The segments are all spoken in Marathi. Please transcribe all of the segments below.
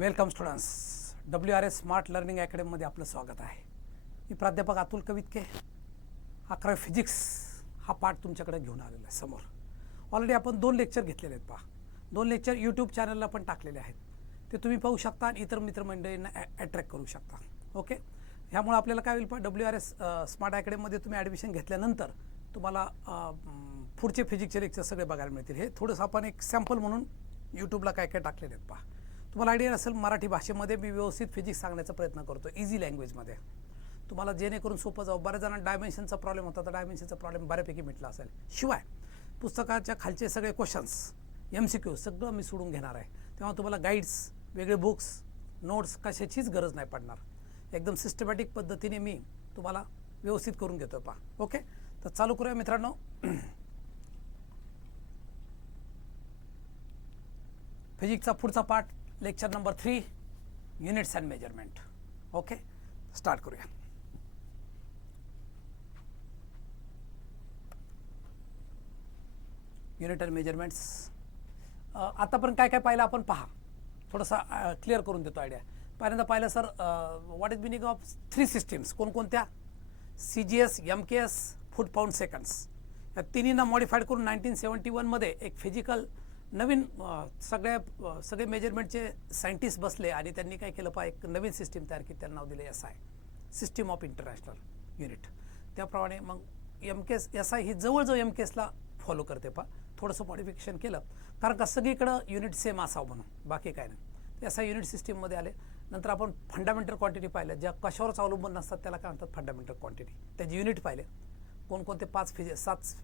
Welcome students, WRS smart learning अकॅडमीमध्ये आपलं स्वागत आहे. मी प्राध्यापक अतुल कवितके. 11वी फिजिक्स हा पाठ तुमच्याकडे घेऊन आलेला आहे समोर. ऑलरेडी आपण 2 लेक्चर घेतलेले आहेत. पहा, 2 लेक्चर यूट्यूब चॅनलला पण टाकलेले आहेत. ते तुम्ही पाहू शकता आणि इतर मित्रमंडळींना अट्रॅक्ट करू शकता. ओके, ह्यामुळे आपल्याला काय होईल, पहा WRS स्मार्ट अकॅडमीमध्ये तुम्ही ॲडमिशन घेतल्यानंतर तुम्हाला पुढचे फिजिक्सचे लेक्चर सगळे बघायला मिळतील. हे थोडंसं आपण एक सॅम्पल म्हणून यूट्यूबला काय काय टाकलेले आहेत. पहा, तुम्हाला आयडिया असेल, मराठी भाषेमध्ये मी व्यवस्थित फिजिक्स सांगण्याचा प्रयत्न करतो, इझी लँग्वेजमध्ये, तुम्हाला जेणेकरून सोपं जाऊ. बऱ्याच जणांना डायमेन्शनचा प्रॉब्लेम होता, तर डायमेन्शनचा प्रॉब्लेम बऱ्यापैकी मिटला असेल. शिवाय पुस्तकाच्या खालचे सगळे क्वेश्चन्स, MCQ सगळं मी सोडून घेणार आहे. तेव्हा तुम्हाला गाईड्स, वेगळे बुक्स, नोट्स कशाचीच गरज नाही पडणार. एकदम सिस्टमॅटिक पद्धतीने मी तुम्हाला व्यवस्थित करून घेतो. पहा, ओके, तर चालू करूया मित्रांनो. फिजिक्सचा पुढचा part, lecture number 3, units and measurement. Okay, start करूया. Unit and measurements. आतापर्यंत काय काय पाहिलं आपण, पहा, थोडंसं क्लिअर करून देतो आयडिया. पहिल्यांदा पाहिलं sir, what is meaning of 3 systems. कोणकोणत्या? CGS, MKS, फूट पाऊंड सेकंड्स. या तिन्हींना मॉडिफाईड करून 1971मध्ये एक फिजिकल नवीन सगळे मेजरमेंटचे सायंटिस्ट बसले आणि त्यांनी काय केलं, पहा, एक नवीन सिस्टीम तयार केली. त्याला नाव दिले SI, system of international unit. त्याप्रमाणे मग MKS, SI ही जवळजवळ MKSला फॉलो करते. पहा, थोडंसं मॉडिफिकेशन केलं, कारण का सगळीकडं युनिट सेम असावं म्हणून, बाकी काय नाही. SI युनिट सिस्टीममध्ये आले. नंतर आपण फंडामेंटल क्वांटिटी पाहिल्या, ज्या कशावरच अवलंबून नसतात, त्याला काय म्हणतात, फंडामेंटल क्वांटिटी. त्याचे युनिट पाहिले, कोणकोणते 7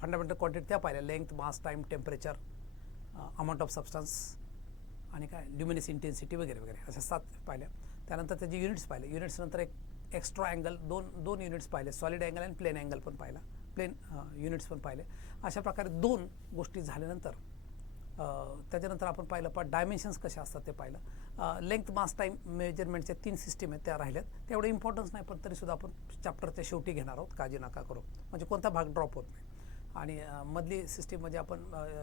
फंडामेंटल क्वांटिटी त्या पाहिल्या. Length, mass, time, temperature, amount of substance आणि काय ल्युमिनस इंटेन्सिटी वगैरे वगैरे, अशा 7 पाहिल्या. त्यानंतर त्याचे युनिट्स पाहिले. युनिट्स नंतर एक एक्स्ट्रा अँगल, दोन युनिट्स पाहिले, सॉलिड अँगल आणि प्लेन अँगल पण पाहिला, प्लेन युनिट्स पण पाहिले. अशा प्रकारे 2 गोष्टी झाल्यानंतर त्याच्यानंतर आपण पाहिलं, पण डायमेन्शन्स कसे असतात ते पाहिलं. लेंथ, मास, टाईम, मेजरमेंटच्या 3 सिस्टीम आहेत, त्या राहिल्यात. तेवढं इम्पॉर्टन्स नाही, पण तरीसुद्धा आपण चॅप्टरच्या शेवटी घेणार आहोत, काळजी नका करू, म्हणजे कोणता भाग ड्रॉप होत नाही. आणि मधली सिस्टीम म्हणजे आपण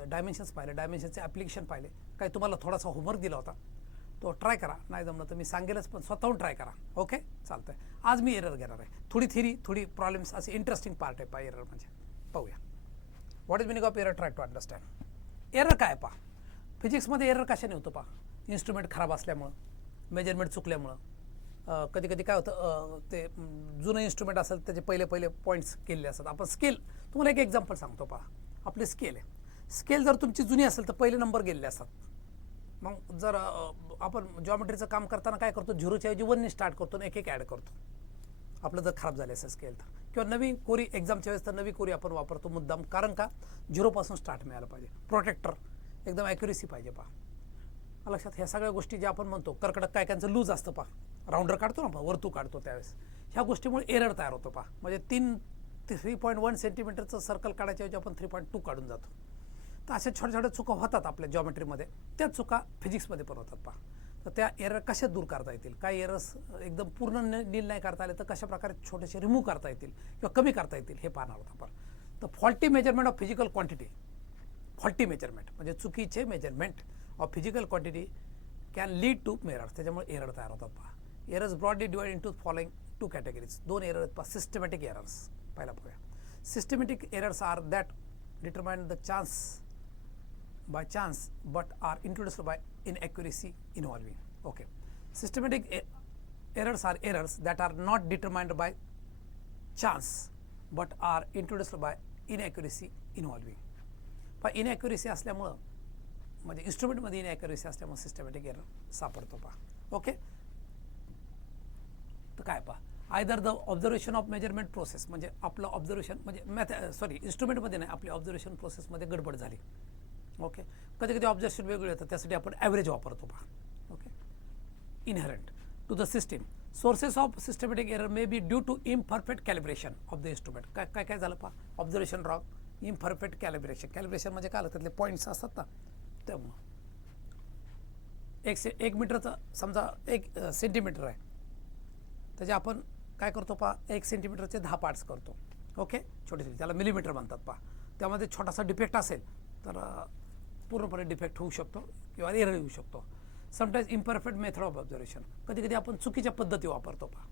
डायमेन्शन्स पाहिले, डायमेन्शनचे ॲप्लिकेशन पाहिले. काही तुम्हाला थोडासा होमवर्क दिला होता, तो ट्राय करा. नाही जमलं तर मी सांगेलच, पण स्वतःहून ट्राय करा. ओके, चालतं आहे. आज मी एरर घेणार आहे, थोडी थिअरी, थोडी प्रॉब्लेम्स, असे इंटरेस्टिंग पार्ट आहे. पहा, एरर म्हणजे पाहूया. What is meaning of error, try to understand. Error काय? पहा, फिजिक्समध्ये एरर कशाने होतं? पहा, इन्स्ट्रुमेंट खराब असल्यामुळं, मेजरमेंट चुकल्यामुळं. कधी कधी काय होतं, ते जुनं इन्स्ट्रुमेंट असेल, त्याचे पहिले पॉईंट्स केलेले असतात. आपण स्केल, तुम्हाला एक एक्झाम्पल सांगतो. पहा, आपली स्केल आहे. स्केल जर तुमची जुनी असेल तर पहिले नंबर गेलेले असतात. मग जर आपण जॉमेट्रीचं काम करताना काय करतो, 0च्या ऐवजी 1ने स्टार्ट करतो आणि एक ॲड करतो, आपलं जर खराब झालं असेल स्केल तर. किंवा नवी कोरी, एक्झामच्या वेळेस तर नवी कोरी आपण वापरतो मुद्दाम, कारण का 0पासून स्टार्ट मिळायला पाहिजे. प्रोटेक्टर एकदम ॲक्युरेसी पाहिजे. पहा, लक्षात. ह्या सगळ्या गोष्टी ज्या आपण म्हणतो, कर्कडक काय कायचं लूज असतं, पहा, राऊंडर काढतो ना, वर्तू काढतो त्यावेळेस, ह्या गोष्टीमुळे एरर तयार होतो. पहा, म्हणजे 3.1 सेंटीमीटरचं सर्कल काढायच्या ऐवजी आपण 3.2 काढून जातो. तर अशा छोट्या चुका होतात आपल्या जॉमेट्रीमध्ये, त्या चुका फिजिक्समध्ये पण होतात. पहा, तर त्या एरर कशा दूर करता येतील, काही एरर्स एकदम पूर्ण नील नाही करता आले तर कशा प्रकारे छोटेसे रिमूव्ह करता येतील किंवा कमी करता येतील, हे पाहणार आहोत आपण. तर faulty measurement of physical quantity, faulty measurement म्हणजे चुकीचे measurement of physical quantity can lead to errors. त्याच्यामुळे एरर तयार होतात. पहा, errors broadly divide into following 2 categories. 2 error आहेत. पहा, सिस्टमॅटिक एरर्स पहिला पाहूया. Systematic errors are that determine the chance by chance but are introduced by inaccuracy involving. Okay, systematic errors are errors that are not determined by chance but are introduced by inaccuracy involving. पण inaccuracy असल्यामुळं, म्हणजे इन्स्ट्रुमेंटमध्ये inaccuracy असल्यामुळे सिस्टमॅटिक एरर सापडतो. पहा, ओके, तर काय, पहा, either the observation of measurement process, म्हणजे आपलं ऑब्झर्वेशन म्हणजे इन्स्ट्रुमेंटमध्ये नाही, आपली ऑब्झर्वेशन प्रोसेसमध्ये गडबड झाली. ओके, कधी कधी ऑब्झर्वेशन वेगळे येतं, त्यासाठी आपण ॲव्हरेज वापरतो. पहा, okay. Inherent to the system sources of systematic error may be due to imperfect calibration of the instrument. काय झालं? पहा, ऑब्झर्वेशन रॉंग, इम्परफेक्ट कॅलिब्रेशन म्हणजे काय, त्यातले पॉईंट्स असतात ना, त्यामुळं 1 मीटरचं समजा 1 सेंटीमीटर आहे, त्याचे आपण काय करतो, पहा, 1 सेंटीमीटरचे 10 पार्ट्स करतो. ओके, छोटे, त्याला मिलीमीटर म्हणतात. पहा, त्यामध्ये छोटासा डिफेक्ट असेल तर पूर्णपणे डिफेक्ट होऊ शकतो किंवा एरर येऊ शकतो. Sometimes imperfect method of observation, कधी कधी आपण चुकीच्या पद्धती वापरतो पहा.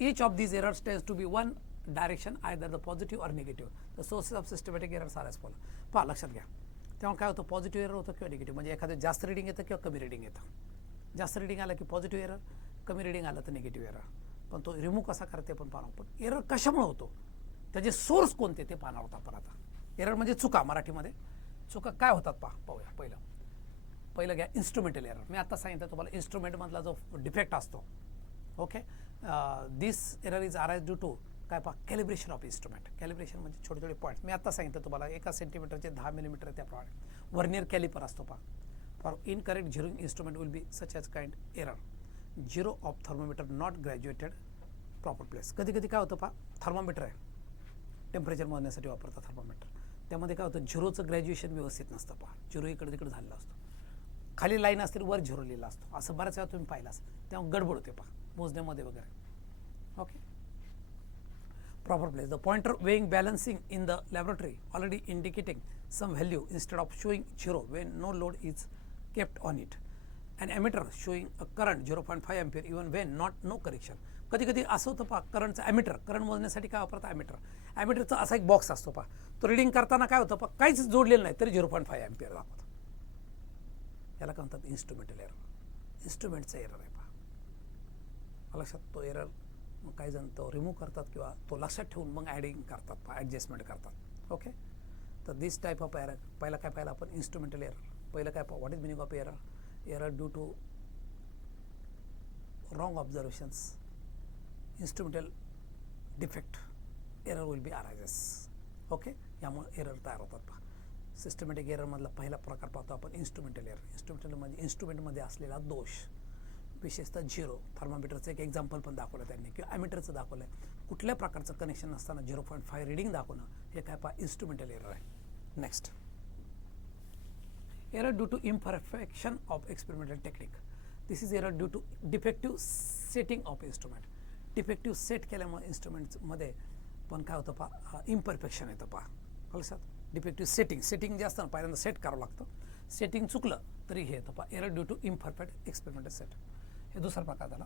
Each of these errors tends to be one direction, either the positive or negative. The sources of systematic errors are as follow. पहा लक्षात घ्या, तेव्हा काय होतं, पॉझिटिव्ह एरर होतं किंवा निगेटिव्ह. म्हणजे एखादं जास्त रिडिंग येतं किंवा कमी रिडिंग येतं. जास्त रिडिंग आलं की पॉझिटिव्ह एरर, कमी रिडिंग आलं तर निगेटिव्ह एरर. पण तो रिमूव्ह कसा करते पण पाहणार. पण एरर कशामुळे होतो, त्याचे सोर्स कोणते ते पाहणार होता आपण आता. एरर म्हणजे चुका, मराठीमध्ये चुका काय होतात पाहूया. पहिलं घ्या इन्स्ट्रुमेंटल एरर. मी आता सांगितलं तुम्हाला इन्स्ट्रुमेंटमधला जो डिफेक्ट असतो. Okay, this error is arise due to काय पहा, कॅलिब्रेशन ऑफ इन्स्ट्रुमेंट. कॅलिब्रेशन म्हणजे छोटे छोटे पॉईंट्स. मी आता सांगितलं तुम्हाला 1 सेंटीमीटरचे 10 मिलीमीटर त्याप्रमाणे वर्नियर कॅलिपर असतो पहा. For incorrect zeroing instrument will be such as kind error. Zero of thermometer not graduated proper place. कधी कधी काय होतं पहा, थर्मोमीटर आहे, टेम्परेचर मोजण्यासाठी वापरतात थर्मोमीटर. त्यामध्ये काय होतं, झिरोचं ग्रॅज्युएशन व्यवस्थित नसतं पहा. झिरो इकडे तिकडे झालेला असतो, खाली लाईन असतील वर झिरो लिहिला असतो. असं बऱ्याच वेळा तुम्ही पाहिलं असं, तेव्हा गडबड होते पहा मोजण्यामध्ये वगैरे. Okay, proper place. The pointer weighing balancing in the laboratory already indicating some value instead of showing 0 when no load is kept on it. An ammeter showing a current 0.5 ampere even when no correction. कधी कधी असं होतं पहा, करंटचं ॲमीटर, करंट मोजण्यासाठी काय वापरतात ॲमीटर. ॲमीटरचा असा एक बॉक्स असतो पहा, तो रिडिंग करताना काय होतं पहा, काहीच जोडलेलं नाही तरी 0.5 अँपिअर दाखवतो. याला काय म्हणतात, इन्स्ट्रुमेंटल एरर. इन्स्ट्रुमेंटचा एरर आहे पहा लक्षात. तो एरर मग काही जण तो रिमूव्ह करतात किंवा तो लक्षात ठेवून मग ॲडिंग करतात, ॲडजस्टमेंट करतात. ओके, तर दिस टाईप ऑफ एरर. पहिला काय पाहिलं आपण, इन्स्ट्रुमेंटल एरर. पहिलं काय, what is meaning of error. Error due to wrong observations, instrumental defect, error will be arises. Okay, यामुळे एरर तयार होतात पहा. सिस्टमॅटिक एररमधला पहिला प्रकार पाहतो आपण इन्स्ट्रुमेंटल एरर. इन्स्ट्रुमेंटल म्हणजे इन्स्ट्रुमेंटमध्ये असलेला दोष, विशेषतः झिरो. थर्मामीटरचं एक एक्झाम्पल पण दाखवलं त्यांनी किंवा ॲमीटरचं दाखवलं आहे. कुठल्या प्रकारचं कनेक्शन नसताना 0.5 रिडिंग दाखवणं हे काय पहा, इन्स्ट्रुमेंटल एरर आहे. Next, error due to imperfection of experimental technique. This is error due to defective setting of instrument. Defective set केल्यामुळे इन्स्ट्रुमेंट्समध्ये पण काय होतं पहा, इम्परफेक्शन येतं पहा लक्षात. डिफेक्टिव्ह सेटिंग जे असतं ना, पहिल्यांदा सेट करावं लागतं. सेटिंग चुकलं तरी हे येतं पहा, error due to imperfect experimental set. हे दुसरा प्रकार झाला.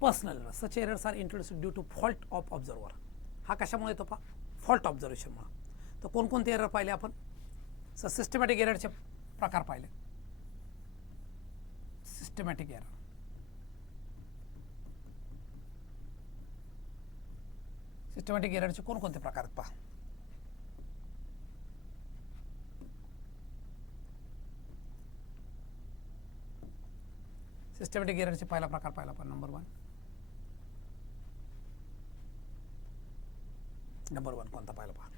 Personal error. Such errors are introduced due to fault of observer. हा कशामुळे येतो पहा, फॉल्ट ऑब्झर्वेशनमुळे. तर कोणकोणते एरर पाहिले आपण, सिस्टमॅटिक एररचे प्रकार पाहिले. सिस्टमॅटिक एरर, सिस्टमॅटिक एररचे कोणकोणते प्रकार आहेत पहा. सिस्टमॅटिक एररचे पहिला प्रकार पाहिला आपण, नंबर वन कोणता पाहिला पहा.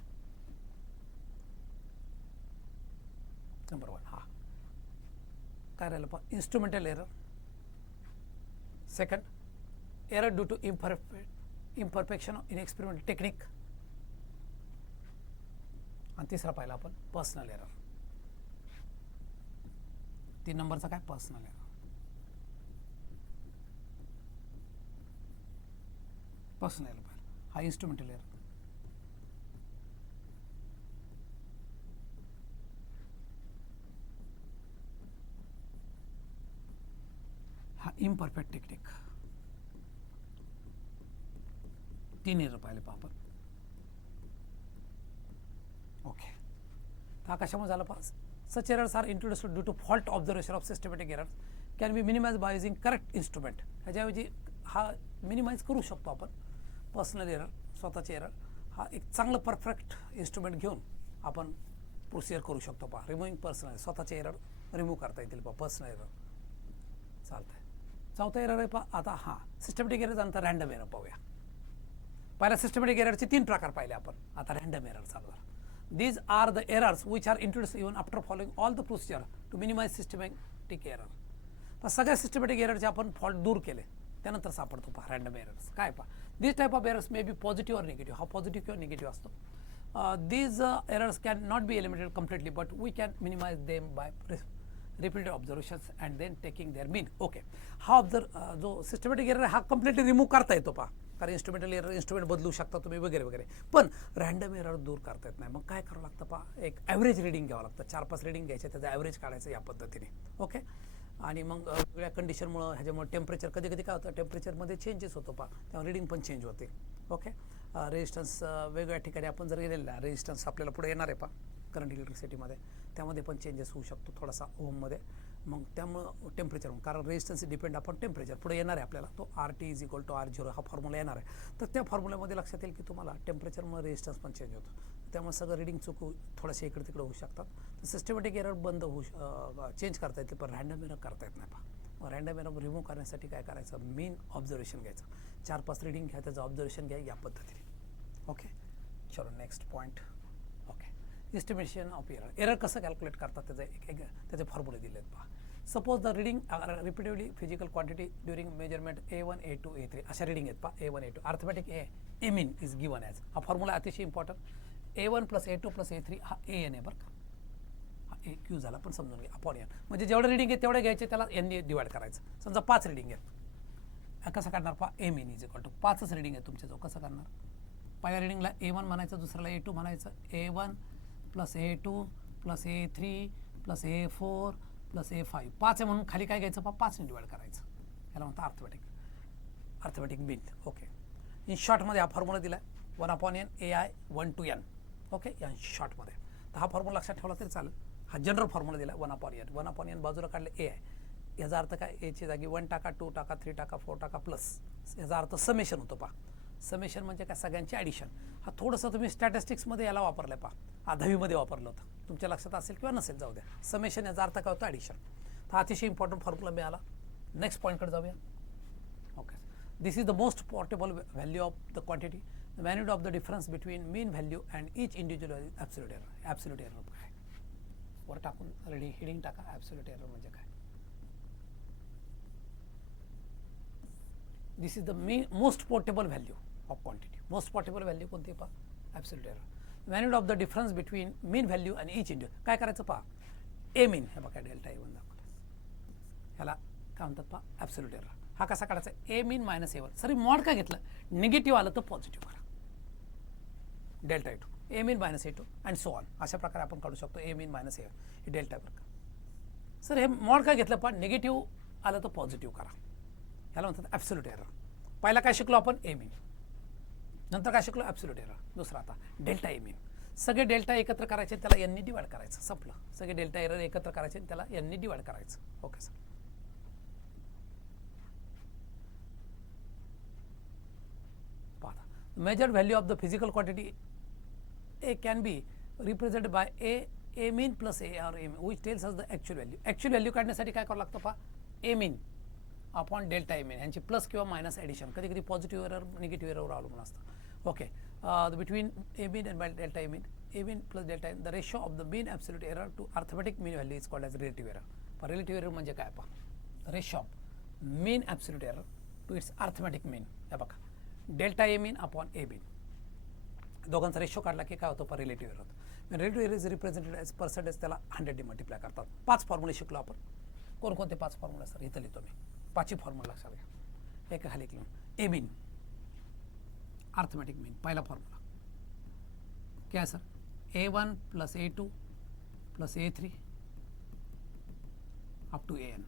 नंबर 1 हा काय राहिलं पहा, instrumental error. Second, error due to imperfection in experimental technique. आणि तिसरा पाहिला आपण पर्सनल एरर. 3 नंबरचा काय, पर्सनल एरर. पर्सनल एरर पाहिलं, हा इन्स्ट्रुमेंटल एरर. हा इम्परफेक्ट टेक्निक. 3 एरर पाहिले पहा आपण. ओके, हा कशामुळे झाला पहा. Such errors are introduced due to fault observation of systematic errors can be minimise by using correct instrument. ह्याच्याऐवजी हा मिनिमाइज करू शकतो आपण. पर्सनल एरर, स्वतःचे एरर, हा एक चांगलं परफेक्ट इन्स्ट्रुमेंट घेऊन आपण प्रोसिजर करू शकतो पहा. रिमूव्हिंग पर्सनल, स्वतःचे एरर रिमूव्ह करता येतील पहा, पर्सनल एरर चालतं आहे. चौथा एरर आहे पहा आता, हा सिस्टमॅटिक एरर नंतर रँडम एरर पाहूया. पहिला सिस्टमॅटिक एररचे 3 प्रकार पाहिले आपण, आता रँडम एरर चालू झाला. These are the errors which are introduced even after following all the procedure to minimize systematic error. पण सगळ्या सिस्टमॅटिक एररचे आपण फॉल्ट दूर केले त्यानंतर सापडतो पहा रँडम एरर्स. काय पहा, this type of errors may be positive or negative. हा पॉझिटिव्ह किंवा निगेटिव्ह असतो. These errors can not be eliminated completely, but we can minimize them by repeated observations and then taking their mean. Okay, हा जो सिस्टमॅटिक एरर हा कम्प्लिटली रिमूव्ह करता येतो पहा, कारण इन्स्ट्रुमेंटल एरर इन्स्ट्रुमेंट बदलू शकता तुम्ही वगैरे वगैरे. पण रँडम एरर दूर करता येत नाही. मग काय करावं लागतं पहा, एक ॲव्हरेज रिडिंग घ्यावं लागतं. 4-5 रिडिंग घ्यायचे, त्याचा ॲव्हरेज काढायचं या पद्धतीने. ओके, आणि मग वेगळ्या कंडिशनमुळं ह्याच्यामुळे टेम्परेचर कधी कधी काय होतं टेम्परेचरमध्ये चेंजेस होतो पहा तेव्हा रिडिंग पण चेंज होते. ओके रेजिस्टन्स वेगवेगळ्या ठिकाणी आपण जर गेलेला रेजिस्टन्स आपल्याला पुढे येणार आहे पहा करंट इलेक्ट्रिसिटीमध्ये त्यामध्ये पण चेंजेस होऊ शकतो थोडासा ओममध्ये. मग त्यामुळं टेम्परेचर कारण रेजिस्टन्स डिपेंड आपण टेम्परेचर पुढे येणार आहे आपल्याला तो RT is equal to R0 हा फॉर्म्युला येणार आहे. तर त्या फॉर्म्युल्यामध्ये लक्षात येईल की तुम्हाला टेम्परेचरमुळे रेजिस्टन्स पण चेंज होतो त्यामुळे सगळं रिडिंग चुकू थोडेसे इकडे तिकडे होऊ शकतात. तर सिस्टमॅटिक एरर बंद होऊ चेंज करता येते पण रँडम एरर करता येत नाही पहा. रँडम एरर रिमूव्ह करण्यासाठी काय करायचं मेन ऑब्झर्वेशन घ्यायचं 4-5 रिडिंग घ्या त्याचं ऑब्झर्वेशन घ्या या पद्धतीने. ओके चलो next point. Okay estimation of error कसं कॅल्क्युलेट करतात त्याचे फॉर्म्युले दिले आहेत पहा. Suppose the reading repeatedly physical quantity during measurement A1 A2 A3 अशा रिडिंग आहेत पहा A1 A2 arithmetic A mean is given as हा फॉर्म्युला अतिशय इम्पॉर्टंट A1 + A2 + A3 हा AN आहे बरं का हा AQ झाला पण समजून घ्या अपॉन एन म्हणजे जेवढं रिडिंग आहे तेवढे घ्यायचे त्याला एनने डिवाइड करायचं. समजा 5 रिडिंग आहेत कसं काढणार पहा A mean is equal to 5च रिडिंग आहे तुमच्याजवळ कसं काढणार पहिल्या रिडिंगला A1 म्हणायचं दुसऱ्याला A2 म्हणायचं A1 + A2 + A3 + A4 + A5 5 आहे म्हणून खाली काय घ्यायचं पहा 5ने डिवाइड करायचं याला म्हणतं अर्थमॅटिक मीन. ओके इन शॉर्टमध्ये हा फॉर्म्युला दिला आहे 1/n AI 1 to n. Okay या शॉर्टमध्ये तर हा फॉर्म्युला लक्षात ठेवला तरी चालेल. हा जनरल फॉर्म्युला दिला 1/n बाजूला काढले AI याचा अर्थ काय एची जागी 1 टाका 2 टाका 3 टाका 4 टाका प्लस याचा अर्थ समेशन होतो पहा. समेशन म्हणजे काय सगळ्यांची ॲडिशन. हा थोडंसं तुम्ही स्टॅटिस्टिक्समध्ये याला वापरलं आहे पहा 10वीमध्ये वापरलं होतं तुमच्या लक्षात असेल किंवा नसेल जाऊ द्या. समेशन याचा अर्थ काय होतं ॲडिशन. हा अतिशय इम्पॉर्टंट फॉर्म्युला मिळाला. नेक्स्ट पॉईंटकडे जाऊया. Okay this is the most portable value of the quantity the magnitude of the difference between mean value and each individual absolute error. Absolute error काय वर टाकून हेडिंग टाका ॲब्सोल्यूट एरर म्हणजे काय. This is the most portable value of quantity. Most portable value कोणती पहा absolute error. Magnitude of the difference between mean value आणि इच इंडिव्हिज्युअल काय करायचं पहा ए मीन हे बघा डेल्टा A1 दाखवलं ह्याला काय म्हणतात पहा ॲब्सोल्यूट एरर. हा कसा काढायचा A मीन - A1 सरी मॉड काय घेतलं निगेटिव्ह आलं तर पॉझिटिव्ह करा delta A2 A mean - A2 and so on अशा प्रकारे आपण काढू शकतो A मीन - A1 हे डेल्टा बरं का. सर हे मॉड काय घेतलं पण निगेटिव्ह आलं तर पॉझिटिव्ह करा ह्याला म्हणतात ॲब्सोल्यूट एरर. पहिला काय शिकलो आपण ए मीन नंतर काय शिकलो ॲब्सोल्यूट एरर. दुसरा आता डेल्टा ए मीन. सगळे डेल्टा एकत्र करायचे त्याला यांनी डिवाइड करायचं संपलं. सगळे डेल्टा एरर एकत्र करायचे त्याला यांनी डिवाइड करायचं. ओके सर पाहता measured value of the physical quantity A can be represent by A mean + AR A mean which tells us the actual value. Actual value काढण्यासाठी काय करावं लागतं पहा ए मीन अपॉन डेल्टा ए मीन यांची प्लस किंवा मायनस ॲडिशन कधी कधी पॉझिटिव्ह एरर निगेटिव्ह एररवर अवलंबून असतं. Okay between A mean and delta A mean + delta the ratio of the mean absolute error to arithmetic mean value is called as relative error. पण रिलेटिव्ह एरर म्हणजे काय पहा ratio of mean absolute error to its arithmetic mean. हे बघा डेल्टा ए मीन अपॉन ए मीन दोघांचा रेशो काढला की काय होतो पण रिलेटिव्ह एरर होतं. Relative error is represented as percentage त्याला 100ने मल्टिप्लाय करतात. 5 फॉर्म्युले शिकलो आपण. कोणकोणते 5 फॉर्म्युले सर इथं लिहितो मी 5ही फॉर्म्युला लक्षात घ्या. एका खाली लिहून ए मीन अर्थमॅटिक मीन पहिला फॉर्म्युला क्या sir A1 + A2 + A3 up to AN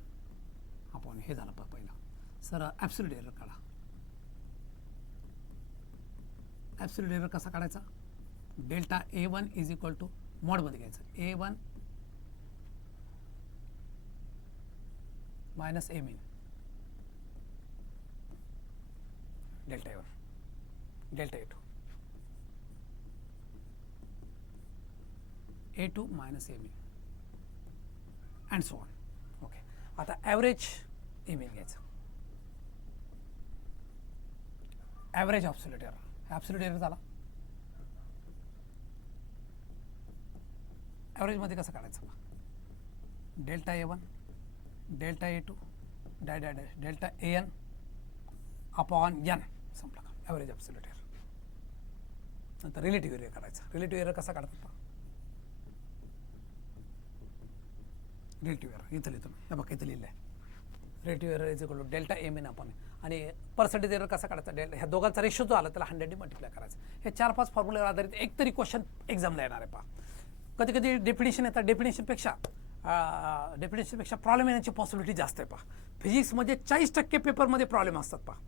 upon हे झालं पहिला. सर ॲब्सोल्यूट एरर काढा. ॲब्सोल्यूट एरर कसा काढायचा delta A1 is equal to मॉडमध्ये घ्यायचं A1 - A mean delta A1 delta A2 A2 - A mean and so on. Okay आता ॲव्हरेज ए मीन घ्यायचं average absolute error. Absolute error झाला. ॲव्हरेजमध्ये कसं काढायचं delta A1 delta A2 delta AN upon n संपला का ॲव्हरेज ॲब्सोल्यूट एरर. नंतर रिलेटिव्ह एरर काढायचा. रिलेटिव्ह एरर कसा काढतात पहा रिलेटिव्ह एरर इथं लिहितो हे बघा इथं लिहिलं आहे relative error is equal to delta A mean upon आणि पर्सेंटेज एरर कसा काढायचा डेल्टा ह्या दोघांचा रेशो जो आला त्याला 100ने मल्टिप्लाय करायचा. हे 4-5 फॉर्म्युल्यावर आधारित एक तरी क्वेश्चन एक्झामला येणार आहे पहा. कधी कधी डेफिनेशन येतात डेफिनेशनपेक्षा डेफिनेशनपेक्षा प्रॉब्लेम येण्याची पॉसिबिलिटी जास्त आहे पहा. फिजिक्समध्ये 40% पेपरमध्ये प्रॉब्लेम असतात पहा.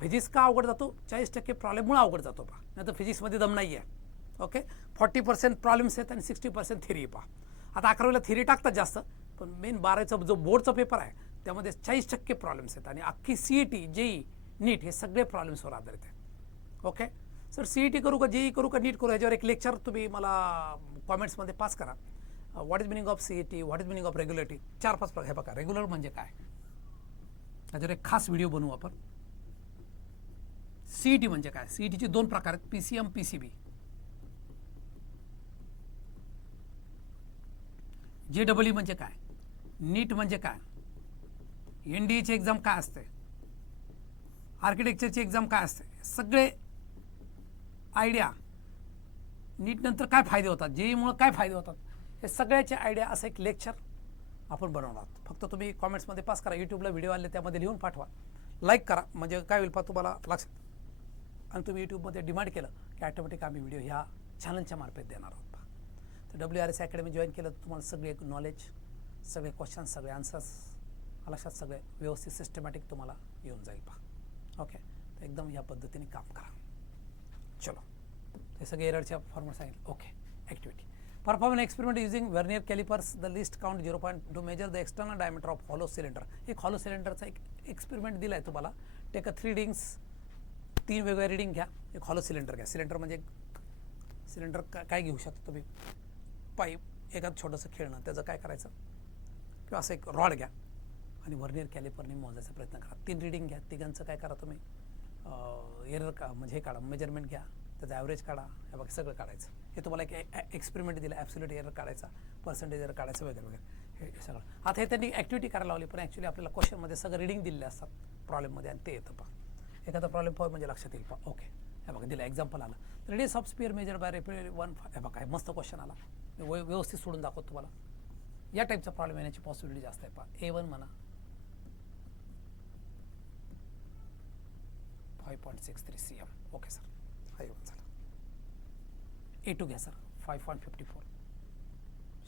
फिजिक्स का अवघड जातो? 40% प्रॉब्लेममुळे अवघड जातो पहा. नाही तर फिजिक्समध्ये दम नाही आहे. ओके, 40% प्रॉब्लेम्स आहेत आणि 60% थिअरी पहा. आता 11वीला थिअरी टाकतात जास्त, पण मेन 12चा जो बोर्डचा पेपर आहे त्यामध्ये 40% प्रॉब्लेम्स आहेत आणि अख्खी CET, JEE, नीट हे सगळे प्रॉब्लेम्सवर आधारित आहे. ओके सर, CET करू का, JEE करू का, नीट करू, याच्यावर एक लेक्चर तुम्ही मला कॉमेंट्समध्ये पास करा. What is meaning of CET, what is meaning of regulatory, 4-5 प्रकार. हे बघा, रेग्युलर म्हणजे काय, त्याच्यावर एक खास व्हिडिओ बनवू आपण. CET म्हणजे काय, CETचे 2 प्रकार आहेत, PCM, PCB. JEE म्हणजे काय, नीट म्हणजे काय, NDAची एक्झाम काय असते, आर्किटेक्चरची एक्झाम काय असते, सगळे आयडिया, नीट नंतर काय फायदे होतात, JEEमुळे काय फायदे होतात, हे सगळ्याचे आयडिया असं एक लेक्चर आपण बनवणार आहोत. फक्त तुम्ही कॉमेंट्समध्ये पास करा. यूट्यूबला व्हिडिओ आले त्यामध्ये लिहून पाठवा, लाईक करा, म्हणजे काय होईल पहा तुम्हाला लक्षात. आणि तुम्ही यूट्यूबमध्ये डिमांड केलं की ॲटोमॅटिक आम्ही व्हिडिओ ह्या चॅनलच्या मार्फत देणार आहोत पहा. तर WRS अकॅडमी जॉईन केलं तर तुम्हाला सगळे नॉलेज, सगळे क्वेश्चन्स, सगळे आन्सर्स लक्षात, सगळे व्यवस्थित सिस्टमॅटिक तुम्हाला येऊन जाईल पहा. ओके, तर एकदम या पद्धतीने काम करा. चलो, हे सगळे एररच्या फॉर्मॅट सांगितलं. Okay, activity. Perform an experiment using vernier callipers, the least count 0.2 measure the external diameter of hollow cylinder. एक हॉलो सिलेंडरचा एक एक्सपेरिमेंट दिला आहे तुम्हाला. टेक 3 रिडिंग्स, 3 वेगवेगळ्या रिडिंग घ्या. एक हॉलो सिलेंडर घ्या. सिलेंडर म्हणजे सिलेंडर काय घेऊ शकता तुम्ही, पाईप, एखादं छोटंसं खेळणं, त्याचं काय करायचं, किंवा असं एक रॉड घ्या आणि व्हर्नियर कॅलिपरने मोजायचा प्रयत्न करा. 3 रिडिंग घ्या. तिघांचं काय करा तुम्ही, एरर का म्हणजे हे काढा, मेजरमेंट घ्या, त्याचा ॲव्हरेज काढा, हे बघा सगळं काढायचं. हे तुम्हाला एक एक्सपेरिमेंट दिलं, ॲब्सोल्यूट एरर काढायचा, पर्सेंटेज एरर काढायचं, वगैरे वगैरे हे सगळं. आता हे त्यांनी ॲक्टिव्हिटी करायला लावली, पण ॲक्च्युली आपल्याला क्वेश्चनमध्ये सगळं रिडिंग दिलेले असतात प्रॉब्लेममध्ये, आणि ते येतं पहा. एखादा प्रॉब्लेम पाहू म्हणजे लक्षात येईल पहा. ओके, हे बघा दिलं, एक्झाम्पल आलं. Radius of sphere measure by rapid 1. हे बघा, काय मस्त क्वेश्चन आला, व्यवस्थित सोडून दाखवतो तुम्हाला. या टाईपचा प्रॉब्लेम येण्याची पॉसिबिलिटी जास्त आहे पहा. A1 म्हणा 5.63 cm. ओके सर, हा A1 झाला. A2 घ्या सर, 5.54.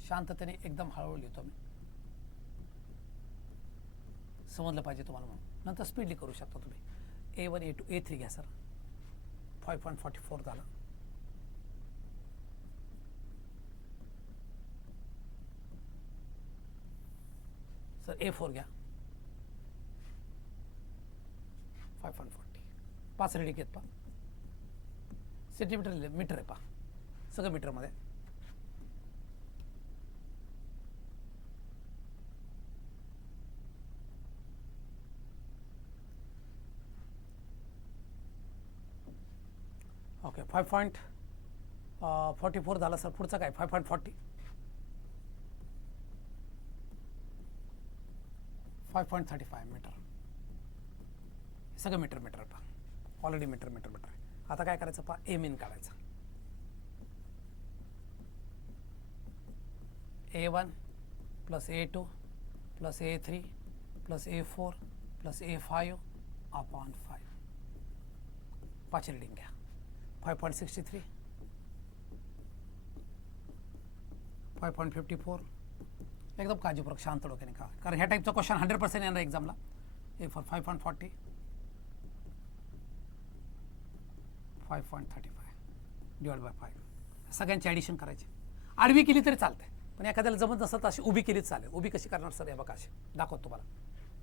शांततेने एकदम हळूहळू लिहितो मी, समजलं पाहिजे तुम्हाला म्हणून. नंतर स्पीडली करू शकता तुम्ही. A1, A2, A3 घ्या सर, 5.44 झाला. सर A4 घ्या, 5.40. 5 रेडी घेत पहा. सेंटीमीटर मीटर आहे पहा, सगळं मीटरमध्ये. ओके, 5.44 झाला सर. पुढचा काय, 5.40, 5.35 मीटर. सगळं मीटर मीटर पहा, ऑलरेडी मीटर मीटर मीटर आहे. आता काय करायचं पहा, A मीन काढायचा. A1 plus A2 plus A3 plus A4 plus A5 upon 5. 5 reading घ्या. 5.63, 5.54. एकदम काळजीपूर्वक शांत डोक्याने का, कारण ह्या टाईपचा क्वेश्चन 100% येणार एक्झामला. A4 5.40, 5.35 divide by 5. सगळ्यांची ॲडिशन करायची. आडवी केली तरी चालते, पण एखाद्याला जमत नसतं तर अशी उभी केलीच चालेल. उभी कशी करणार सर, हे बघा अशी दाखवतो तुम्हाला.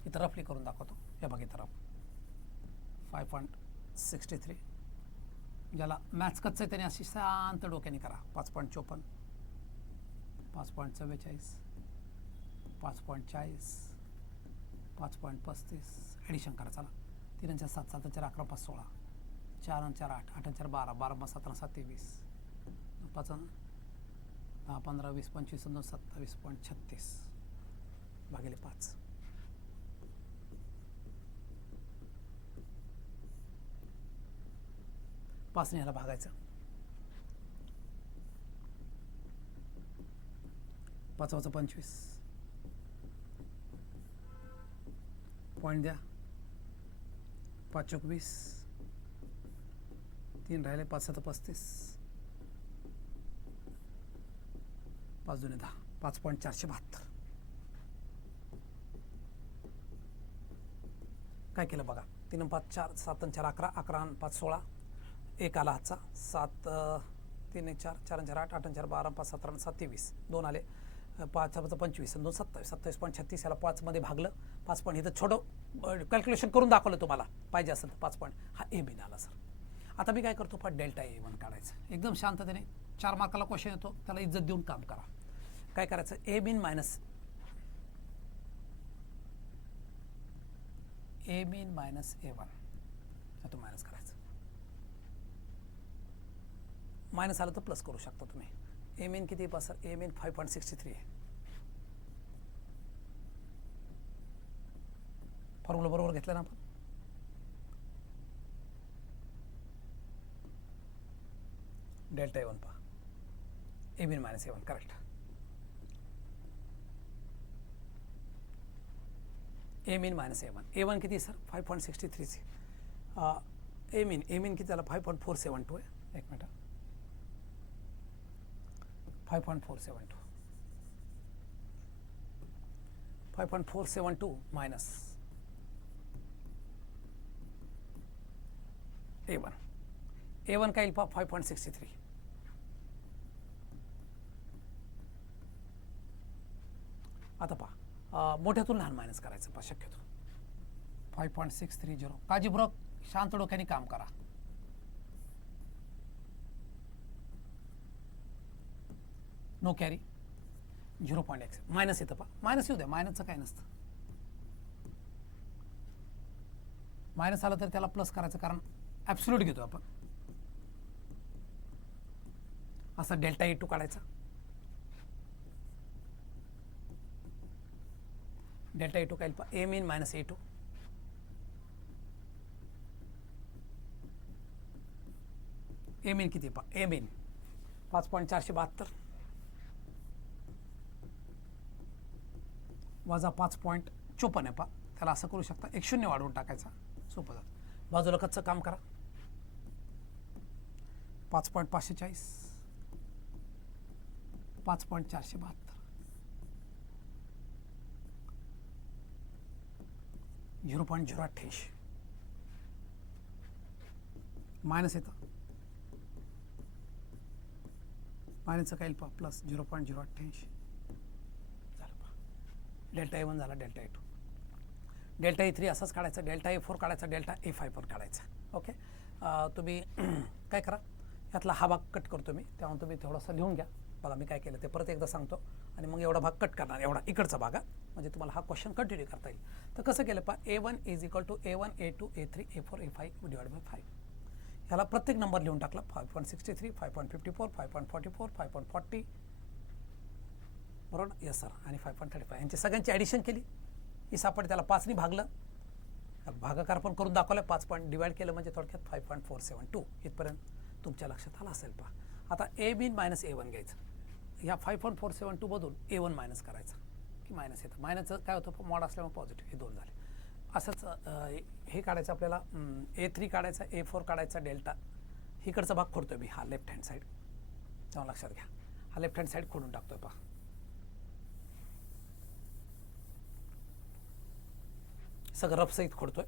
इथं रफली करून दाखवतो. हे बघा इथं रफ 5.63. ज्याला मॅथ्स कच्चं आहे त्याने अशी शांत डोक्याने करा. 5.54, 5.44, 5.40, 5.35. ॲडिशन करा चला. 3 4 7, 7 4 11 5 16, 4 4 8, 8 4 12, 12 17 7 20, 5 10 15 20 25 2 27.36 भागिले 5. पाचने ह्याला भागायचं. 5 × 25 पॉईंट द्या. 5 × 20, 3 राहिले. 5 × 7 35, 5 × 2 10, 5.472. काय केलं बघा, 3 5 4 7 4 11, 11 5 16, 1 आला हातचा, 7 3 1 4, 4 4 8, 8 4 12, 5 17 7 23, 2 आले, 5 25 आणि 2 27, 27.36, याला 5 मध्ये भागलं, 5 पॉईंट. इथं छोटं कॅल्क्युलेशन करून दाखवलं तुम्हाला, पाहिजे असेल तर 5 पॉईंट. हा ए बिन आला सर. आता मी काय करतो, डेल्टा A1 काढायचं एकदम शांततेने. 4 मार्काला क्वेश्चन येतो, त्याला इज्जत देऊन काम करा. काय करायचं, ए बिन मायनस A1 तो मायनस करायचं. मायनस आलं तर प्लस करू शकता तुम्ही. ए मीन किती आहे सर, ए मीन 5.63 आहे. फॉर्म्युला बरोबर घेतला ना आपण. डेल्टा A1 पहा, ए मीन मायनस A1 करेक्ट. ए मीन मायनस A1 किती सर, 5.63 ए मीन किती झाला, 5.472 आहे. एक मिनिट, 5.472 5.472 मायनस A1 काय येईल पहा, 5.63. आता पहा, मोठ्यातून लहान मायनस करायचं पहा शक्यतो. 5.630. काळजीपूर्वक शांत डोक्याने काम करा. नो कॅरी, 0.x मायनस येतं पहा, मायनस येऊ द्या, मायनसचं काय नसतं. मायनस आलं तर त्याला प्लस करायचं, कारण ॲब्सोल्यूट घेतो आपण. असा डेल्टा A2 काढायचा. डेल्टा A2 काय पहा, ए मीन मायनस A2. ए मीन किती पहा, ए मीन 5.472 वजा 5.54 आहे पहा. त्याला असं करू शकता, 1 0 वाढवून टाकायचा, सोपं जातं. बाजूला कच्चं काम करा. 5.540, 5.472, 0.088 मायनस येतं. मायनसचं काय पहा, प्लस 0.088 झालं पहा. डेल्टा A1 झाला, डेल्टा A2. डेल्टा A3 असाच काढायचा, डेल्टा A4 काढायचा, डेल्टा A5 पण काढायचा. ओके, तुम्ही काय करा, यातला हा भाग कट करतो मी, तेव्हा तुम्ही थोडासा लिहून घ्या. बघा मी काय केलं ते परत एकदा सांगतो, आणि मग एवढा भाग कट करणार, एवढा इकडचा भाग, म्हणजे तुम्हाला हा क्वेश्चन कंटिन्यू करता येईल. तर कसं केलं पहा, A1 is equal to A1 A2 A3 A4 A5 divide by 5. ह्याला प्रत्येक नंबर लिहून टाकला, 5.63 5.54 5.44 5.40, बरोबर. Yes sir. आणि 5.35 यांची सगळ्यांची ॲडिशन केली, ही सापडली. त्याला 5ने भागलं, भागाकार पण करून दाखवलं, 5 पॉईंट डिवाइड केलं, म्हणजे थोडक्यात 5.472. इथपर्यंत तुमच्या लक्षात आलं असेल पहा. आता ए बिन मायनस A1 घ्यायचं, ह्या 5.472 मधून A1 मायनस करायचं, की मायनस येतं. मायनसचं काय होतं, मॉड असल्यामुळे पॉझिटिव्ह, हे 2 झाले. असंच हे काढायचं आपल्याला, A3 काढायचा, A4 काढायचा, डेल्टा. इकडचा भाग खोडतोय मी, हा लेफ्ट हँड साईड, तेव्हा लक्षात घ्या. हा लेफ्ट हँड साईड खोडून टाकतोय पहा. सगळं रफ सहित खोडतोय.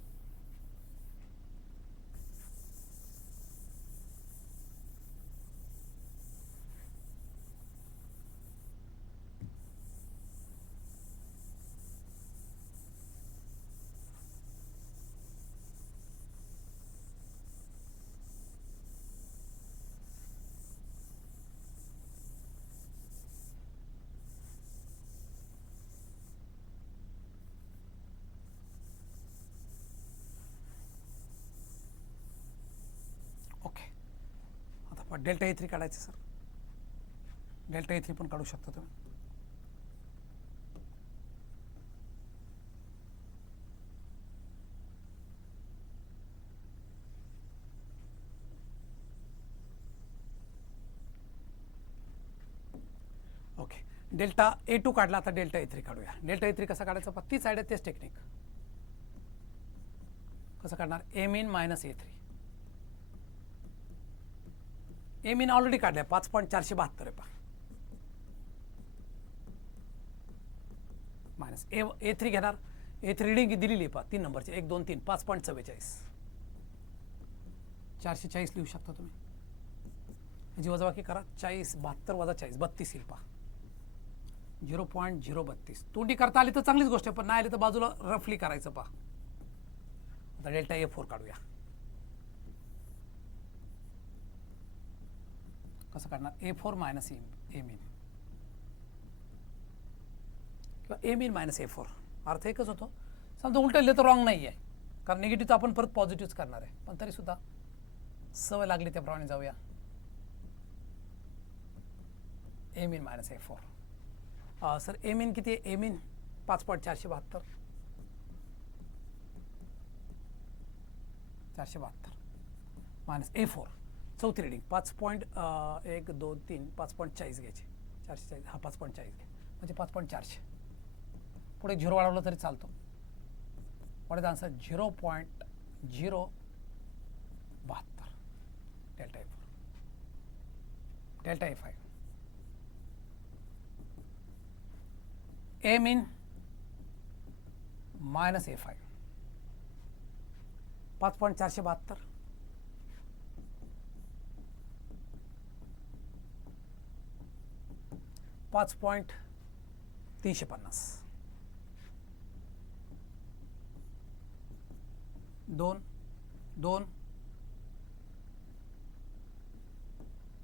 डेल्टा A3 काढायचं सर, डेल्टा A3 पण काढू शकता तुम्ही. ओके, डेल्टा A2 काढला, आता डेल्टा A3 काढूया. डेल्टा A3 कसा काढायचा, तीच आयडिया, तेच टेक्निक. कसं काढणार, ए मीन मायनस A3. ए मीन ऑलरेडी काढलाय, 5.472 आहे पहा, मायनस A3 घेणार. A3 रिडिंग दिलेली आहे पहा 3 नंबरची 1 2 3 5.44 440 लिहू शकता तुम्ही. जी वजाबाकी करा 40 72 वजा 40 32 येईल पहा 0.032. तोंडी करता आली तर चांगलीच गोष्ट आहे, पण नाही आली तर बाजूला रफली करायचं पहा. आता डेल्टा A4 काढूया. कसं काढणार? A4 मायनस A मीन किंवा A मीन मायनस A4 अर्थ एकच होतो. समजा उलट लिहिलं तर रॉंग नाही आहे, कारण निगेटिव्ह तर आपण परत पॉझिटिव्हच करणार आहे, पण तरी सुद्धा सवय लागली त्याप्रमाणे जाऊया. A mean minus A4. Sir A मीन किती आहे? A मीन 5.472 मायनस A4 चौथी रिडिंग 5.1 2 3 5.40 घ्यायची. 440 हा 5.40 घ्या म्हणजे 5.400. पुढे 0 वाढवलं तरी चालतो. What is answer? 0.072 delta A4. Delta A5 A mean minus A5 5.472 5.350 2 2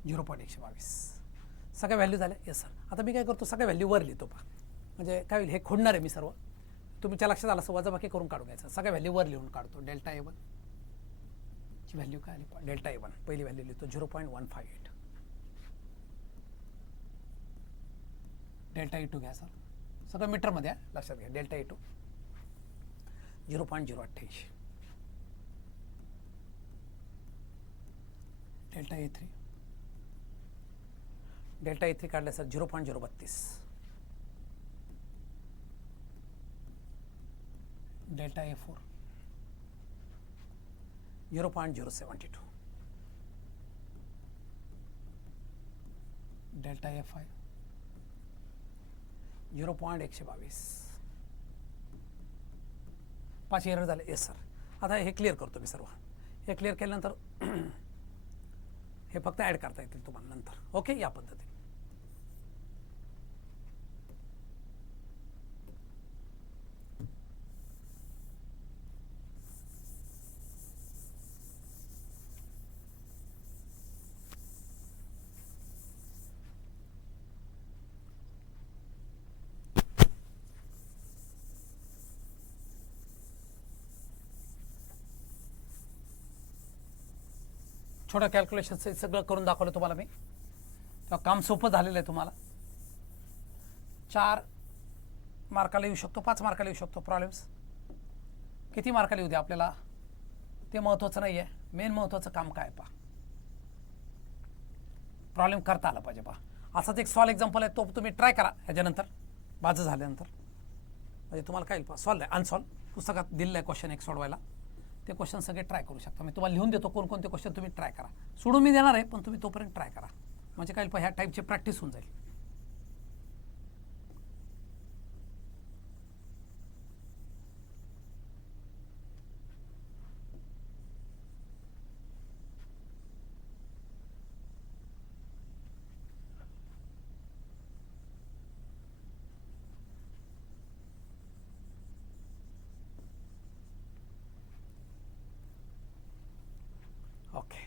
0.122 सगळ्या व्हॅल्यू झाल्या. Yes sir. आता मी काय करतो, सगळ्या व्हॅल्यू वर लिहितो पहा, म्हणजे काय होईल हे खोडणार आहे मी सर्व. तुमच्या लक्षात आलं असं वजाबाकी करून काढून घ्यायचं. सगळ्या व्हॅल्यू वर लिहून काढतो. डेल्टा A1 ची व्हॅल्यू काय आली? डेल्टा A1 पहिली व्हॅल्यू लिहितो 0.158. डेल्टा A2 घ्या सर, सगळं मीटरमध्ये आहे, लक्षात घ्या. Delta A2 0.088. डेल्टा A3 काढलं sir 0.032. Delta A4 0.072. Delta A5 0.122. 5 error झाले. Yes sir. आता हे क्लिअर करतो मी सर्व. हे क्लिअर केल्यानंतर हे फक्त ॲड करता येतील तुम्हाला नंतर. ओके, या पद्धतीने. छोट्या कॅल्क्युलेशनचं सगळं करून दाखवलं तुम्हाला मी. तेव्हा काम सोपं झालेलं आहे तुम्हाला. 4 मार्काला येऊ शकतो, 5 मार्काला येऊ शकतो प्रॉब्लेम्स. किती मार्काला येऊ द्या आपल्याला ते महत्त्वाचं नाही आहे. मेन महत्त्वाचं काम काय पहा, प्रॉब्लेम करता आला पाहिजे पहा. असाच एक सॉल्व एक्झाम्पल आहे, तो तुम्ही ट्राय करा ह्याच्यानंतर, माझं झाल्यानंतर, म्हणजे तुम्हाला काय येईल पहा. सॉल्व आहे, अनसॉल्व पुस्तकात दिलेलं आहे क्वेश्चन एक सोडवायला. ते क्वेश्चन सगळे ट्राय करू शकता. मी तुम्हाला लिहून देतो कोणकोणते क्वेश्चन तुम्ही ट्राय करा. सोडून मी देणार आहे, पण तुम्ही तोपर्यंत ट्राय करा, म्हणजे काय ह्या टाईपची प्रॅक्टिस होऊन जाईल. ओके,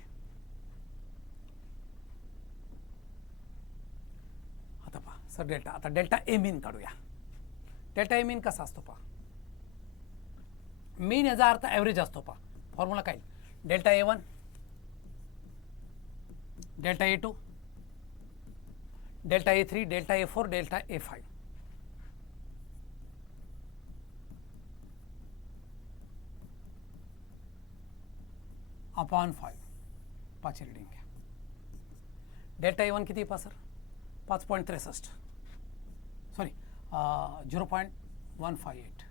आता पहा सर डेल्टा. आता डेल्टा A मीन काढूया. डेल्टा A मीन कसा असतो पहा. मीन याचा अर्थ ॲव्हरेज असतो पहा. फॉर्म्युला काय? Delta A1 delta A2 delta A3 delta A4 delta A5. Upon 5. 5 reading घ्या. डेल्टा A1 किती पहा sir? 5.63 sorry 0.158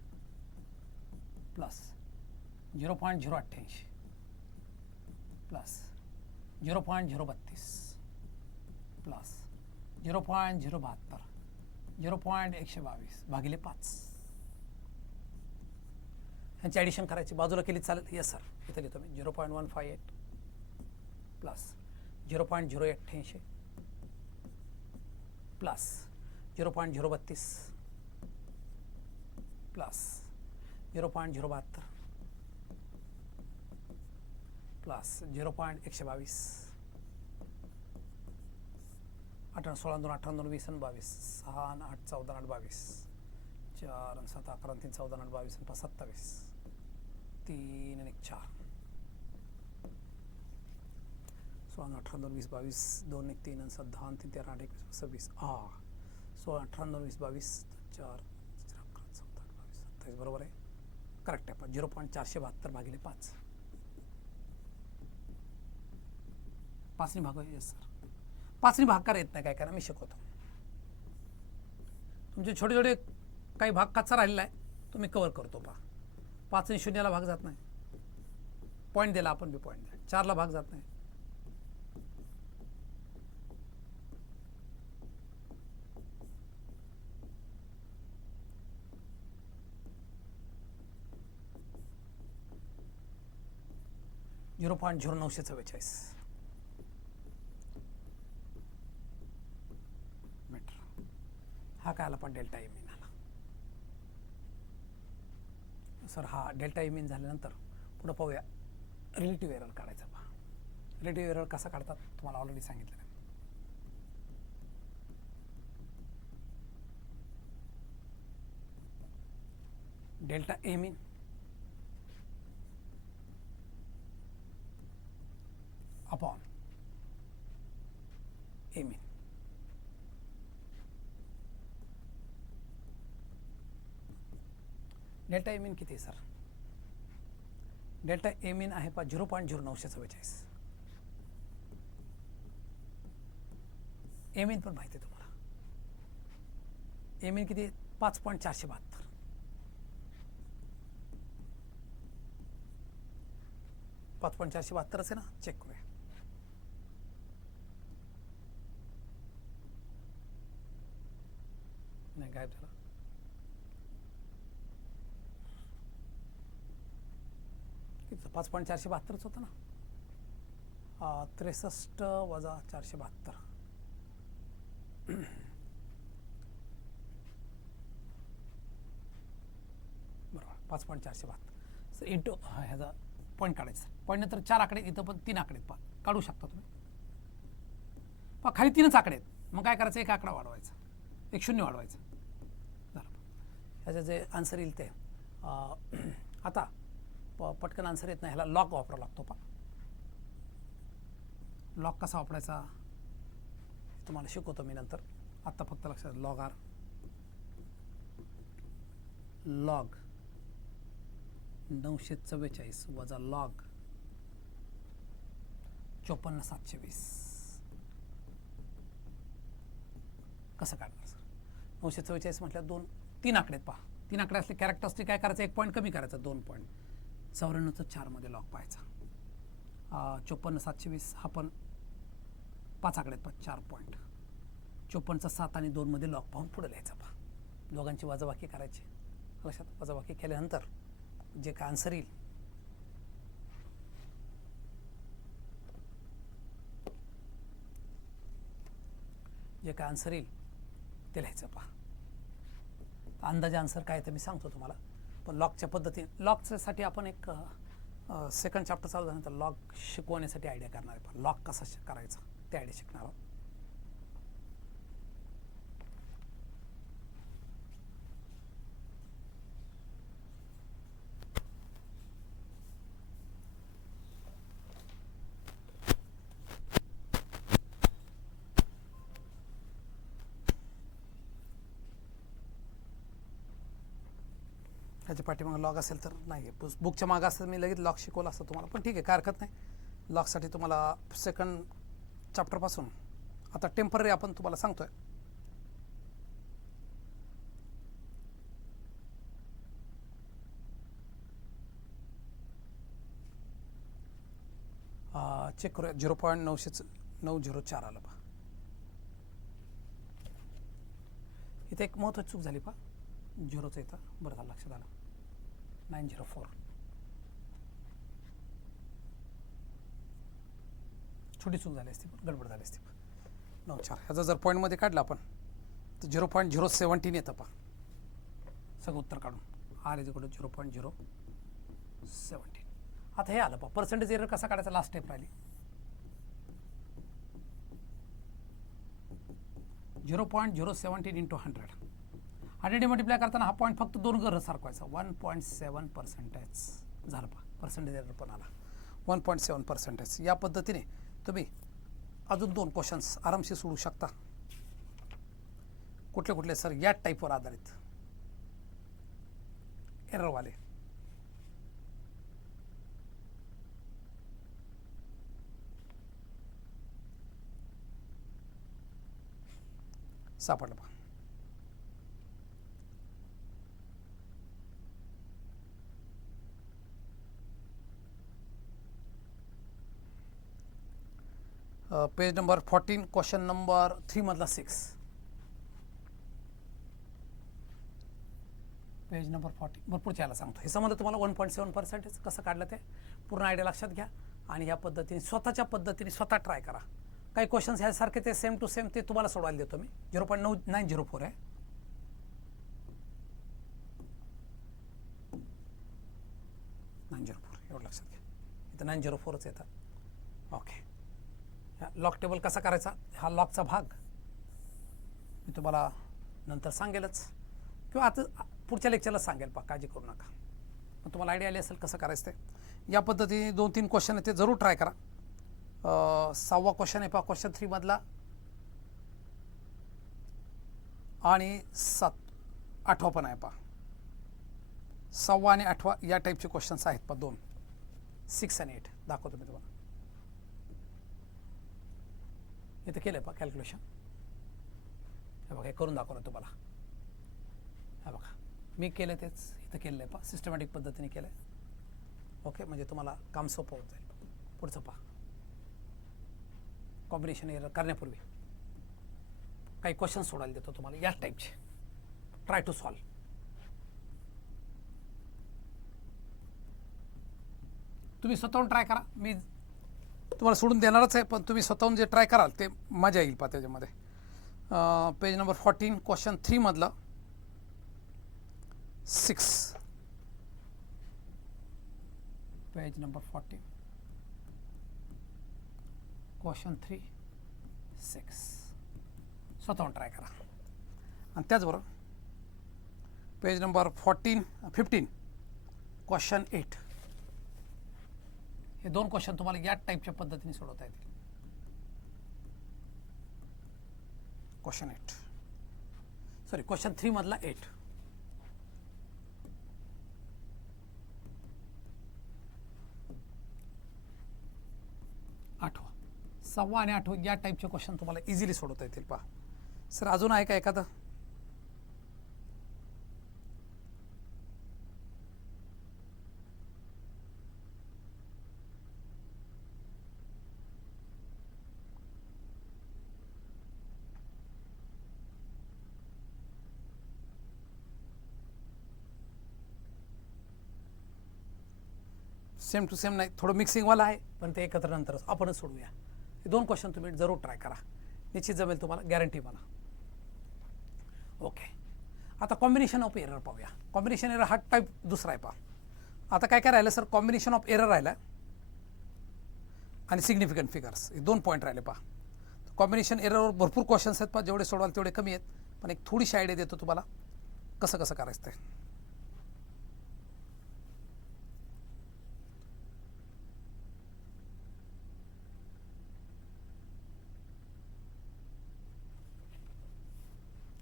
plus 0.088 plus 0.032 plus 0.072 0.122 भागिले 5. ह्यांची ॲडिशन करायची, बाजूला केली चालेल? Yes sir. इथे लिहितो मी 0.158 प्लस 0.088 प्लस 0.032 प्लस 0.072 प्लस 0.122 8 आणि 16 2 18 2 20 आणि 22 6 आणि 8 14 8 22 4 आणि 7 11 3 14 8 22 आणि 5 27 3 आणि 1 4 16 आणि 18 2 20 22 2 1 3 आणि 7 10 आणि 3 13 8 21 26 16 18 2 20 22 4 11 14 22 27 बरोबर आहे, करेक्ट आहे. 0.472 भागिले 5 5 भाग आहे. Yes sir. 5 भाग येत नाही, काय करा मी शिकवतो. तुमचे छोटे छोटे काही भाग कच्चा राहिलेला आहे, तुम्ही कव्हर करतो. 5 आणि 0 भाग जात नाही, पॉईंट दिला आपण बी पॉईंट द्या. 4 भाग जात नाही, 0.0944 मीटर. हा काय आला पण डेल्टा एम इन आला सर. हा डेल्टा एम इन झाल्यानंतर पुढे पाहूया रिलेटिव्ह एरर काढायचा. पहा रिलेटिव्ह एरर कसा काढतात तुम्हाला ऑलरेडी सांगितलं. Delta M in upon M in. Delta M in किती आहे सर? डेल्टा एम इन आहे 0.0944. एम इन पण माहिती आहे तुम्हाला. एम इन किती? 5.472. 5.472 आहे ना, चेक करूया. नाही, गायब झाला. किती? 5.472 होतं ना. 63 वजा 472 बरोबर. 5.472 इंटू ह्याचा पॉईंट काढायचा. पॉईंट नंतर 4 आकडे, इथं पण 3 आकडे पहा, काढू शकता तुम्ही. पहा खाली 3च आकडे आहेत, मग काय करायचं? एक आकडा वाढवायचा, एक शून्य वाढवायचं. झालं. ह्याचं जे आन्सर येईल ते आता पटकन आन्सर येत नाही, ह्याला लॉग वापरावा लागतो. पहा लॉग कसा वापरायचा तुम्हाला शिकवतो मी नंतर. आत्ता फक्त लक्षात लॉग आर, लॉग 944 वजा लॉग 54,720 कसं काढणार सर? 944 म्हटलं 3 आकडे पहा. 3 आकडे असले कॅरेक्टरिस्टिक काय करायचं? 1 पॉईंट कमी करायचा, 2 पॉईंट. 94चं 4 मध्ये लॉग पाहायचा. 54,720 हा पण 5 आकडे पहा, 4 पॉईंट. 54चा 7 आणि 2 मध्ये लॉग पाहून पुढे लिहायचा. पहा दोघांची वजाबाकी करायची. लक्षात, वजाबाकी केल्यानंतर जे काय आन्सर येईल ते लिहायचं. पहा अंदाजे आन्सर काय तर मी सांगतो तुम्हाला, पण लॉगच्या पद्धतीने. लॉगसाठी आपण एक सेकंड चॅप्टर चालू झाल्यानंतर लॉग शिकवण्यासाठी आयडिया करणार आहे. पण लॉग कसा करायचा ते आयडिया शिकणार आहोत. त्याच्या पाठीमागं लॉग असेल तर नाही, बुकच्या मागं असेल मी लगेच लॉग शिकवलं असतं तुम्हाला, पण ठीक आहे, काय हरकत नाही. लॉगसाठी तुम्हाला सेकंड चॅप्टरपासून आता टेम्पररी आपण तुम्हाला सांगतोय. चेक करूया. 0.904 आलं पहा. इथे एक महत्त्वाची चूक झाली पहा, झिरोचं इथं. बरं झालं लक्षात आलं. 904. छोटी चूक झाली असती, पण गडबड झाली असती. 94 ह्याचा जर पॉईंटमध्ये काढला आपण तर 0.017 येतं पहा सगळं उत्तर काढून. R = 0.017. आता हे आलं पहा. पर्सेंटेज एरर कसा काढायचा, लास्ट स्टेप राहिली. 0.017 × 100. 100 मल्टिप्लाय करताना हा पॉईंट फक्त 2 घरं सारखवायचा. 1.7% झालं पहा. पर्सेंटेज एरर पण आला 1.7%. या पद्धतीने तुम्ही अजून 2 क्वेश्चन्स आरामशी सोडू शकता. कुठले कुठले सर, या टाईपवर आधारित एररवाले. सापडलं पहा. पेज नंबर 14, क्वेश्चन नंबर 3 मधला 6. Page number 40. भरपूर यायला सांगतो. हे समजलं तुम्हाला 1.7% कसं काढलं ते पूर्ण आयडिया लक्षात घ्या आणि या पद्धतीने स्वतःच्या पद्धतीने स्वतः ट्राय करा. काही क्वेश्चन्स ह्यासारखे ते सेम टू सेम ते तुम्हाला सोडवायला देतो मी. 0.904 आहे. एवढं लक्षात घ्या. इथं 904च येतात. ओके. लॉक टेबल कसा करायचा, हा लॉकचा भाग मी तुम्हाला नंतर सांगेलच किंवा आता पुढच्या लेक्चरला सांगेल पहा, काळजी करू नका. मग तुम्हाला आयडिया आली असेल कसं करायचं ते. या पद्धतीने 2-3 क्वेश्चन आहे ते जरूर ट्राय करा. 6वा क्वेश्चन आहे पहा क्वेश्चन 3 मधला आणि 8वा पण आहे पहा. 6वा आणि 8वा या टाईपचे क्वेश्चन्स आहेत पहा 2, 6 आणि 8 दाखवतो मी तुम्हाला. इथं केलं आहे पहा कॅल्क्युलेशन. हे बघा, हे करून दाखवलं तुम्हाला. हे बघा मी केलं तेच इथं केलेलं आहे पहा, सिस्टमॅटिक पद्धतीने केलं आहे. ओके, म्हणजे तुम्हाला काम सोपं होत जाईल. पुढचं पहा. कॉम्बिनेशन एरर करण्यापूर्वी काही क्वेश्चन सोडायला देतो तुम्हाला याच टाईपचे. Try to solve. तुम्ही स्वतःहून ट्राय करा. मी तुम्हाला सोडून देणारच आहे, पण तुम्ही स्वतःहून जे ट्राय कराल ते मजा येईल पहा त्याच्यामध्ये. पेज नंबर 14, क्वेश्चन 3 मधलं 6. Page number 14, question 3, 6. स्वतःहून ट्राय करा. आणि त्याचबरोबर पेज नंबर 15, क्वेश्चन 8. हे 2 क्वेश्चन तुम्हाला या टाईपच्या पद्धतीने सोडवता येतील. क्वेश्चन 8, सॉरी क्वेश्चन 3 मधला 8. 8वा, 6वा आणि 8वा या टाईपचे क्वेश्चन तुम्हाला इझिली सोडवता येतील पहा. सर अजून आहे का एखादं? सेम टू सेम नाही, थोडं मिक्सिंगवाला आहे, पण ते एकत्र नंतरच आपणच सोडूया. हे 2 क्वेश्चन तुम्ही जरूर ट्राय करा, निश्चित जमेल तुम्हाला, गॅरंटी मला. ओके, आता कॉम्बिनेशन ऑफ एरर पाहूया. कॉम्बिनेशन एरर हा टाईप दुसरा आहे पहा. आता काय काय राहिलं सर, कॉम्बिनेशन ऑफ एरर राहिला आणि सिग्निफिकंट फिगर्स, हे 2 पॉईंट राहिले पहा. कॉम्बिनेशन एररवर भरपूर क्वेश्चन्स आहेत पहा, जेवढे सोडवाल तेवढे कमी आहेत, पण एक थोडीशी आयडिया देतो तुम्हाला कसं कसं करायचं ते.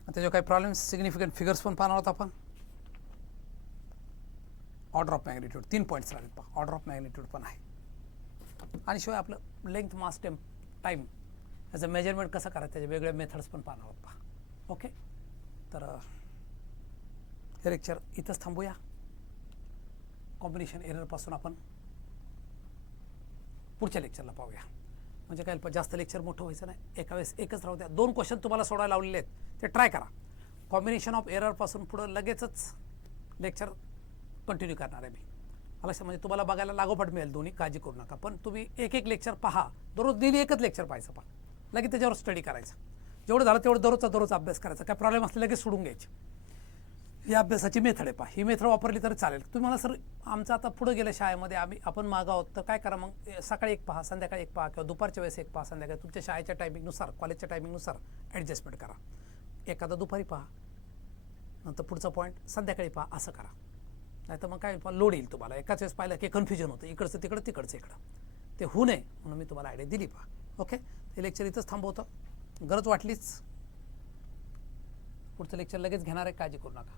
त्याच्यावर काही प्रॉब्लेम्स, सिग्निफिकंट फिगर्स पण पाहणार आहोत आपण. ऑर्डर ऑफ मॅग्निट्यूड 3 पॉईंट्स राहिले पहा, ऑर्डर ऑफ मॅग्निट्यूड पण आहे. आणि शिवाय आपलं लेंथ, मास, टाईम याचं मेजरमेंट कसं करायचं त्याचे वेगळे मेथड्स पण पाहणार आहोत पहा. ओके, तर हे लेक्चर इथंच थांबूया. कॉम्बिनेशन एररपासून आपण पुढच्या लेक्चरला पाहूया. म्हणजे काय जास्त लेक्चर मोठं व्हायचं नाही, एका वेळेस एकच राहू द्या. 2 क्वेश्चन तुम्हाला सोडायला लावलेले आहेत, ते ट्राय करा. कॉम्बिनेशन ऑफ एररपासून पुढं लगेचच लेक्चर कंटिन्यू करणार आहे मी. लक्षात म्हणजे तुम्हाला बघायला लागोपाठ मिळेल दोन्ही, काळजी करू नका. पण तुम्ही एक एक लेक्चर पहा, दररोज डेली एकच लेक्चर पाहायचं, पण लगेच त्याच्यावर स्टडी करायचं. जेवढं झालं तेवढं दररोज अभ्यास करायचा. काय प्रॉब्लेम असले लगेच सोडून घ्यायचे. ही अभ्यासाची मेथड आहे. पहा, ही मेथड वापरली तर चालेल. तुम्ही मला सर आमचं आता पुढे गेलं शाळेमध्ये आपण मागं आहोत, तर काय करा मग, सकाळी एक पहा, संध्याकाळी एक पहा, किंवा दुपारच्या वेळेस एक पहा, संध्याकाळी तुमच्या शाळेच्या टायमिंगनुसार, कॉलेजच्या टायमिंगनुसार ॲडजस्टमेंट करा. एखादा दुपारी पहा, नंतर पुढचा पॉईंट संध्याकाळी पहा, असं करा. नाही तर मग काय लोड येईल तुम्हाला. एकाच वेळेस पाहिलं की कन्फ्युजन होतं, इकडचं तिकडं तिकडचं इकडं. ते होऊ नये म्हणून मी तुम्हाला आयडिया दिली. पहा, ओके. हे लेक्चर इथंच थांबवतं. गरज वाटलीच पुढचं लेक्चर लगेच घेणार आहे, काळजी करू नका.